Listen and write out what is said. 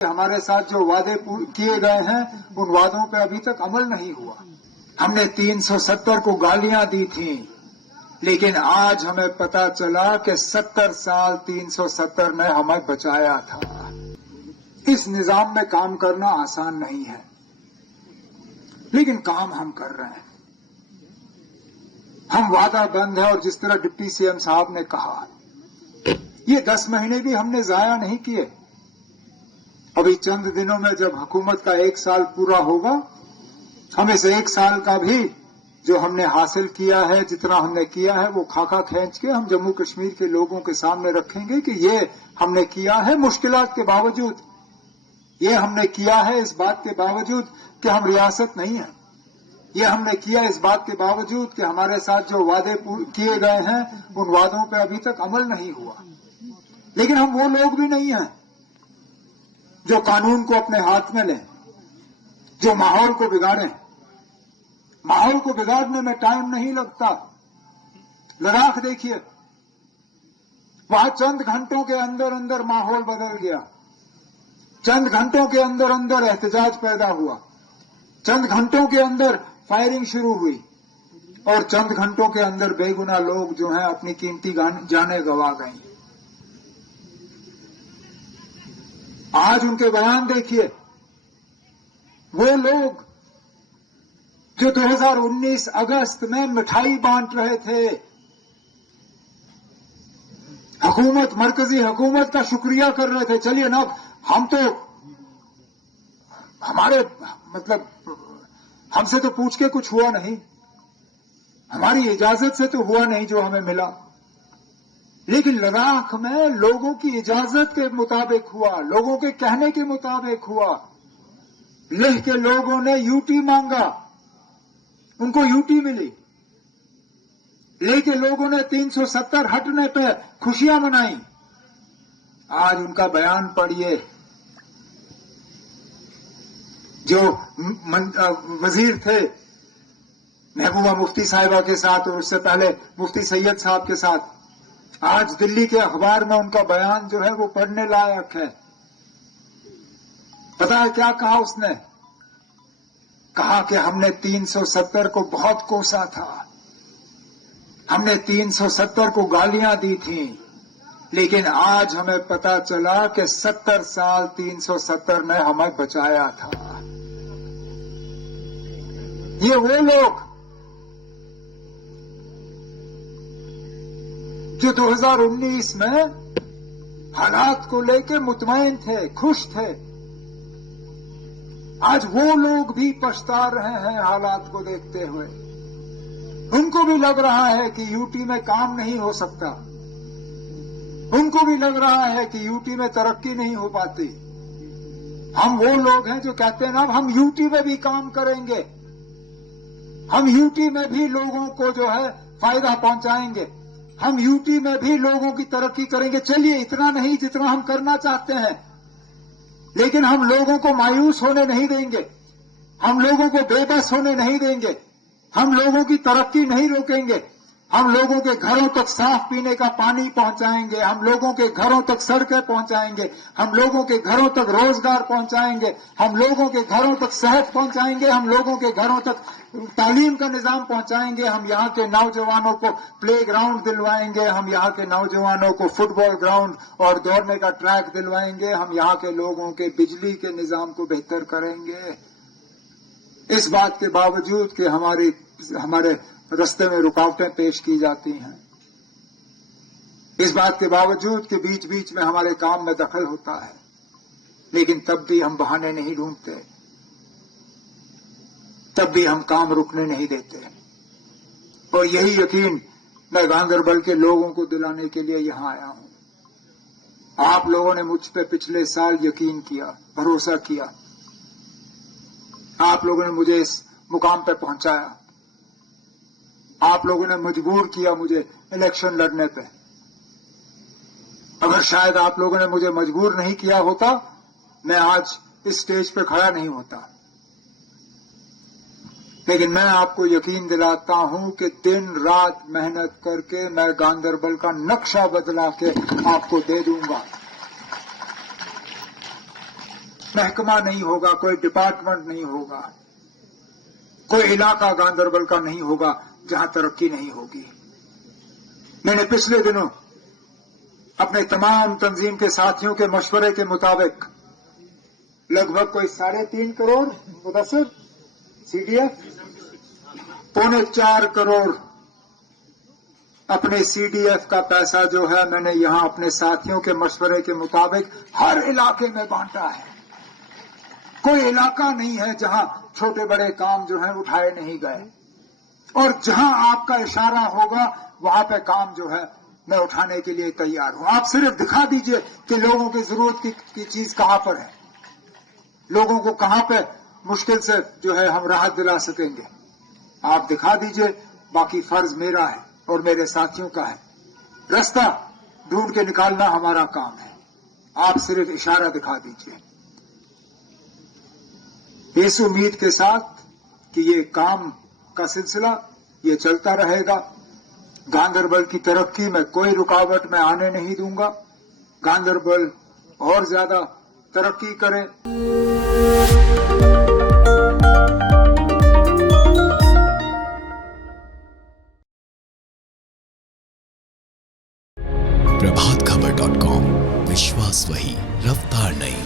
हमारे साथ जो वादे किए गए हैं उन वादों पे अभी तक अमल नहीं हुआ। हमने 370 को गालियां दी थी, लेकिन आज हमें पता चला कि 70 साल 370 ने हमें बचाया था। इस निजाम में काम करना आसान नहीं है, लेकिन काम हम कर रहे हैं। हम वादा बंद है, और जिस तरह डिप्टी सीएम साहब ने कहा, ये 10 महीने भी हमने जाया नहीं किए। अभी चंद दिनों में जब हुकूमत का 1 साल पूरा होगा, हम इस 1 साल का भी जो हमने हासिल किया है, जितना हमने किया है, वो खाका खींच के हम जम्मू कश्मीर के लोगों के सामने रखेंगे कि ये हमने किया है मुश्किलात के बावजूद। ये हमने किया है इस बात के बावजूद कि हम रियासत नहीं है। ये हमने किया इस बात के बावजूद कि हमारे साथ जो वादे किए गए हैं उन वादों पे अभी तक अमल नहीं हुआ। लेकिन हम वो लोग भी नहीं हैं जो कानून को अपने हाथ में लें, जो माहौल को बिगाड़ें। माहौल को बिगाड़ने में टाइम नहीं लगता। लद्दाख देखिए, वहां चंद घंटों के अंदर अंदर माहौल बदल गया। चंद घंटों के अंदर अंदर एहतजाज पैदा हुआ। चंद घंटों के अंदर फायरिंग शुरू हुई, और चंद घंटों के अंदर बेगुनाह लोग जो हैं अपनी कीमती जानें गंवा गई। आज उनके बयान देखिए। वो लोग जो 2019 अगस्त में मिठाई बांट रहे थे, हुकूमत, मरकजी हुकूमत का शुक्रिया कर रहे थे। चलिए ना, हम तो हमारे मतलब हमसे तो पूछ के कुछ हुआ नहीं, हमारी इजाजत से तो हुआ नहीं जो हमें मिला। लेकिन लद्दाख में लोगों की इजाजत के मुताबिक हुआ, लोगों के कहने के मुताबिक हुआ। लेह के लोगों ने यूटी मांगा, उनको यूटी मिली। लेह के लोगों ने 370 हटने पे खुशियां मनाई। आज उनका बयान पढ़िए। जो वजीर थे महबूबा मुफ्ती साहिबा के साथ, और उससे पहले मुफ्ती सैयद साहब के साथ, आज दिल्ली के अखबार में उनका बयान जो है वो पढ़ने लायक है। पता है क्या कहा उसने? कहा कि हमने 370 को बहुत कोसा था, हमने 370 को गालियां दी थी, लेकिन आज हमें पता चला कि 70 साल 370 ने हमें बचाया था। ये वो लोग जो 2019 में हालात को लेके मुतमईन थे, खुश थे, आज वो लोग भी पछता रहे हैं हालात को देखते हुए। उनको भी लग रहा है कि यूटी में काम नहीं हो सकता, उनको भी लग रहा है कि यूटी में तरक्की नहीं हो पाती। हम वो लोग हैं जो कहते हैं ना, हम यूटी में भी काम करेंगे, हम यूटी में भी लोगों को जो है फायदा पहुंचाएंगे, हम यूटी में भी लोगों की तरक्की करेंगे। चलिए, इतना नहीं जितना हम करना चाहते हैं, लेकिन हम लोगों को मायूस होने नहीं देंगे, हम लोगों को बेबस होने नहीं देंगे, हम लोगों की तरक्की नहीं रोकेंगे। हम लोगों के घरों तक साफ पीने का पानी पहुंचाएंगे, हम लोगों के घरों तक सड़कें पहुंचाएंगे, हम लोगों के घरों तक रोजगार पहुंचाएंगे, हम लोगों के घरों तक सेहत पहुंचाएंगे, हम लोगों के घरों तक तालीम का निजाम पहुंचाएंगे। हम यहाँ के नौजवानों को प्ले ग्राउंड दिलवाएंगे, हम यहाँ के नौजवानों को फुटबॉल ग्राउंड और दौड़ने का ट्रैक दिलवाएंगे, हम यहाँ के लोगों के बिजली के निजाम को बेहतर करेंगे। इस बात के बावजूद कि हमारे रास्ते में रुकावटें पेश की जाती हैं, इस बात के बावजूद कि बीच बीच में हमारे काम में दखल होता है, लेकिन तब भी हम बहाने नहीं ढूंढते, तब भी हम काम रुकने नहीं देते। और यही यकीन मैं गांदरबल के लोगों को दिलाने के लिए यहां आया हूं। आप लोगों ने मुझ पे पिछले साल यकीन किया, भरोसा किया, आप लोगों ने मुझे इस मुकाम पे पहुंचाया, आप लोगों ने मजबूर किया मुझे इलेक्शन लड़ने पे। अगर शायद आप लोगों ने मुझे मजबूर नहीं किया होता, मैं आज इस स्टेज पे खड़ा नहीं होता। लेकिन मैं आपको यकीन दिलाता हूं कि दिन रात मेहनत करके मैं गांदरबल का नक्शा बदला के आपको दे दूंगा। महकमा नहीं होगा, कोई डिपार्टमेंट नहीं होगा, कोई इलाका गांधरबल का नहीं होगा जहां तरक्की नहीं होगी। मैंने पिछले दिनों अपने तमाम तंजीम के साथियों के मशवरे के मुताबिक लगभग कोई 3.5 करोड़ मुदस्सिर CDF, 3.25 करोड़ अपने CDF का पैसा जो है मैंने यहां अपने साथियों के मशवरे के मुताबिक हर इलाके में बांटा है। कोई इलाका नहीं है जहां छोटे बड़े काम जो है उठाए नहीं गए, और जहां आपका इशारा होगा वहां पे काम जो है मैं उठाने के लिए तैयार हूं। आप सिर्फ दिखा दीजिए कि लोगों की जरूरत की चीज कहां पर है, लोगों को कहां पे मुश्किल से जो है हम राहत दिला सकेंगे। आप दिखा दीजिए, बाकी फर्ज मेरा है और मेरे साथियों का है। रास्ता ढूंढ के निकालना हमारा काम है, आप सिर्फ इशारा दिखा दीजिए। इस उम्मीद के साथ कि ये काम का सिलसिला ये चलता रहेगा। गांधरबल की तरक्की में कोई रुकावट मैं आने नहीं दूंगा। गांधरबल और ज्यादा तरक्की करे। प्रभातखबर.com, विश्वास वही, रफ्तार नहीं।